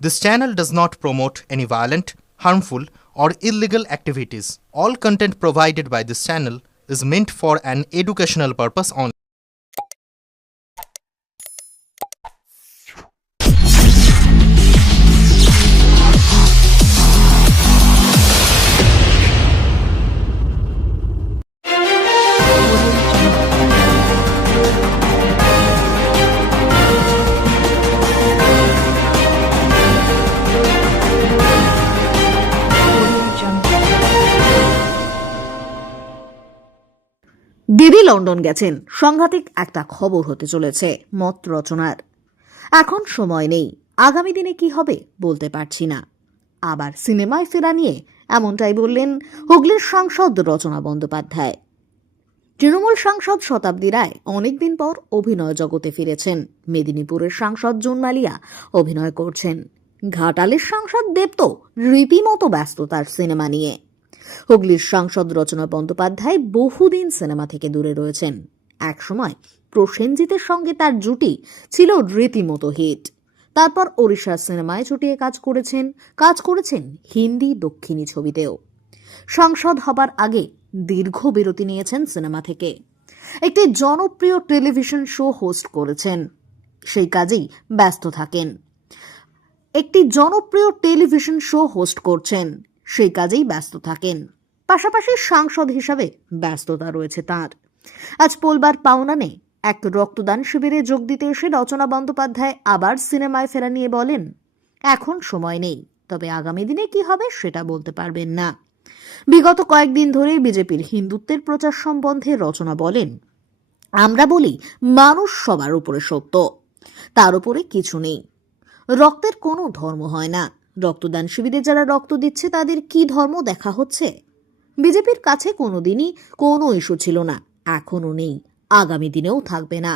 This channel does not promote any violent, harmful, or illegal activities. All content provided by this channel is meant for an educational purpose only. দিদি London গেছেন, সাংঘাতিক একটা খবর হতে চলেছে মত রচনার। এখন সময় নেই, আগামী দিনে কি হবে বলতে পারছি না। আবার সিনেমায় ফেরা নিয়ে এমনটাই বললেন হুগলির সাংসদ রচনা বন্দ্যোপাধ্যায়। তৃণমূল সাংসদ শতাব্দী রায় অনেকদিন পর অভিনয় জগতে ফিরেছেন। মেদিনীপুরের সাংসদ জুন মালিয়া অভিনয় করছেন। ঘাটালের সাংসদ দেব রীতিমতো ব্যস্ত তার সিনেমা নিয়ে। হুগলির সাংসদ রচনা বন্দ্যোপাধ্যায় বহুদিন সিনেমা থেকে দূরে রয়েছেন। একসময় প্রসেনজিতের সঙ্গে তার জুটি ছিল রীতিমতো হিট। তারপর ওড়িশার সিনেমায় চুটিয়ে কাজ করেছেন হিন্দি দক্ষিণী ছবিতেও। সাংসদ হবার আগে দীর্ঘ বিরতি নিয়েছেন সিনেমা থেকে। একটি জনপ্রিয় টেলিভিশন শো হোস্ট করেছেন, সেই কাজেই ব্যস্ত থাকেন। পাশাপাশি সাংসদ হিসাবে ব্যস্ততা রয়েছে তার। আজ পোলবার পাওনানে এক রক্তদান শিবিরে যোগ দিতে এসে রচনা বন্দ্যোপাধ্যায় আবার সিনেমায় ফেরা নিয়ে বলেন, এখন সময় নেই, তবে আগামী দিনে কি হবে সেটা বলতে পারবেন না। বিগত কয়েকদিন ধরে বিজেপির হিন্দুত্বের প্রচার সম্বন্ধে রচনা বলেন, আমরা বলি মানুষ সবার উপরে সত্য, তার উপরে কিছু নেই। রক্তের কোনো ধর্ম হয় না। রক্তদান শিবিরে যারা রক্ত দিচ্ছে তাদের কি ধর্ম দেখা হচ্ছে? বিজেপির কাছে কোনোদিনই কোনো ইস্যু ছিল না, এখনো নেই, আগামী দিনেও থাকবে না।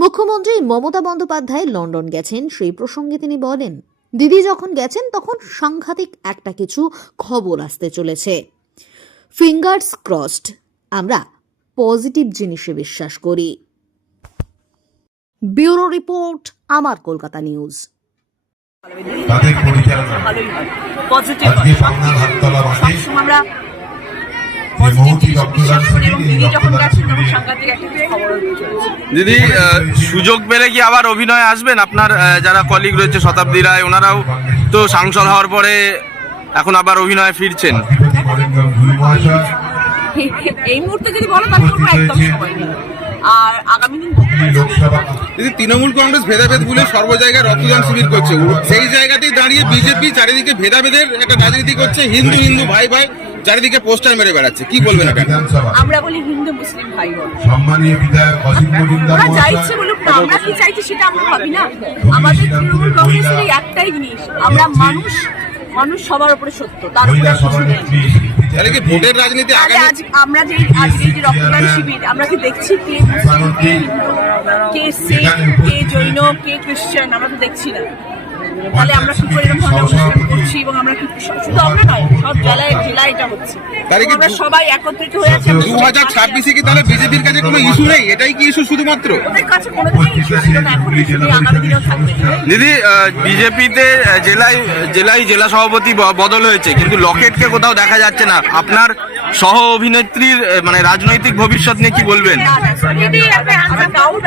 মুখ্যমন্ত্রী মমতা বন্দ্যোপাধ্যায় লন্ডন গেছেন, সেই প্রসঙ্গে তিনি বলেন, দিদি যখন গেছেন তখন সাংঘাতিক একটা কিছু খবর আসতে চলেছে। ফিঙ্গার্স ক্রসড, আমরা পজিটিভ জিনিসে বিশ্বাস করি। ব্যুরো রিপোর্ট, আমার কলকাতা নিউজ। তাদের পরিচালনা পজিটিভ আজকে পাবনার হাততলা মাঠে আমরা দিদি সুযোগ পেলে কি আবার অভিনয় আসবেন? আপনার যারা কলিগ রয়েছে শতাব্দী রায়, ওনারাও তো সাংসদ হওয়ার পরে এখন আবার অভিনয় ফিরছেন। এই মুহূর্তে যদি বলো তাহলে একদম সময় নেই, আর আগামী দিন দিদি তৃণমূল কংগ্রেস ভেদাভেদ বলে সর্ব জায়গায় রক্তদান শিবির করছে, সেই জায়গাতেই দাঁড়িয়ে বিজেপি চারিদিকে ভেদাভেদের একটা রাজনীতি করছে, হিন্দু হিন্দু ভাই ভাই চারিদিকে পোস্টার মেরে বেড়াচ্ছে, কি বলবেন এটা? আমরা বলি হিন্দু মুসলিম ভাই বোন, সম্মানীয় বিধায়ক অসীম মজুমদার ওরা চাইছে বলুক না, আমরা কি চাইছি সেটা আমরা ভাবি না। আমাদের তৃণমূল কংগ্রেসের একটাই জিনিস, আমরা মানুষ সবার উপরে সত্য, তার উপরে কিছু নেই। তাহলে কি ভোটের রাজনীতি আমরা যে আজকে যে রক্তদান শিবির, আমরা কি দেখছি কে মুসলিম, কে হিন্দু, কে শিখ, কে জৈন, কে খ্রিস্টান, আমরা তো দেখছি না। তাহলে আমরা কি করে এরকম ধরনের অনুষ্ঠান করছি, এবং আমরা শুধু আমরা নয়, সব জেলায় এটা হচ্ছে, আমরা সবাই একত্রিত হয়ে আছি। 2026-এ কি তাহলে বিজেপির কাছে কোনো ইস্যু নেই? এটাই কি ইস্যু শুধুমাত্র? ওদের কাছে কোনোদিনই ইস্যু ছিল না, এখন ইস্যু নেই, আগামী দিনেও থাকবে। দিদি বিজেপিতে জেলা সভাপতি বদল হয়েছে, কিন্তু লকেটকে কোথাও দেখা যাচ্ছে না। আপনার সহ অভিনেত্রীর মানে রাজনৈতিক ভবিষ্যৎ নিয়ে কি বলবেন? দিদি আমরা ডাউট